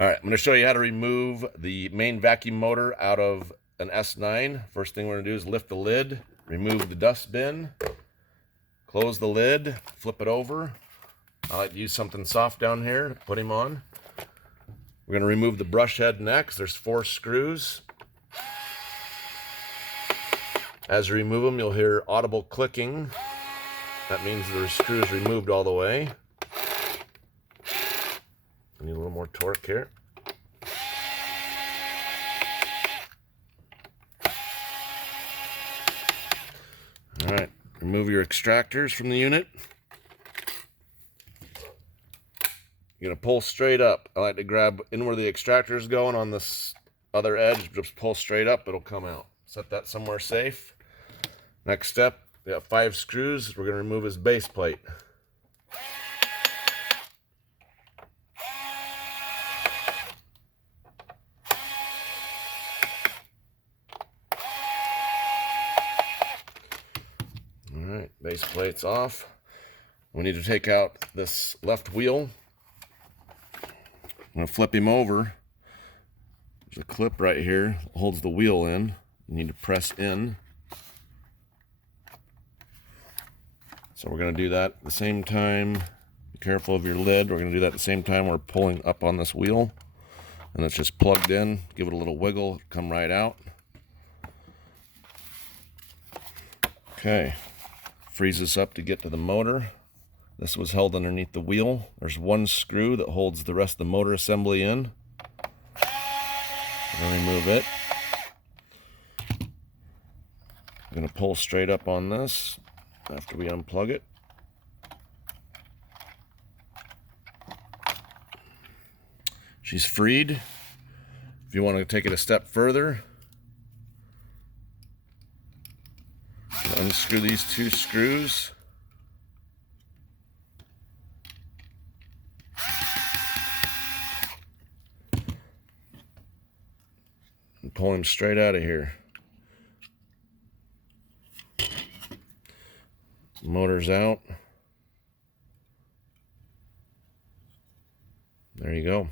All right, I'm going to show you how to remove the main vacuum motor out of an S9. First thing we're going to do is lift the lid, remove the dust bin, close the lid, flip it over. I like to use something soft down here to put him on. We're going to remove the brush head next. There's 4 screws. As you remove them, you'll hear audible clicking. That means the screw is removed all the way. I need a little more torque here. All right, remove your extractors from the unit. You're gonna pull straight up. I like to grab in where the extractor is going on this other edge. Just pull straight up, it'll come out. Set that somewhere safe. Next step, we got 5 screws. We're gonna remove his base plate. All right, base plate's off. We need to take out this left wheel. I'm going to flip him over. There's a clip right here that holds the wheel in. You need to press in. So we're going to do that at the same time. Be careful of your lid. We're going to do that at the same time we're pulling up on this wheel. And it's just plugged in. Give it a little wiggle. Come right out. Okay. Frees this up to get to the motor. This was held underneath the wheel. There's 1 screw that holds the rest of the motor assembly in. I'm going to remove it. I'm going to pull straight up on this after we unplug it. She's freed. If you want to take it a step further, unscrew these 2 screws. And pull him straight out of here. Motor's out. There you go.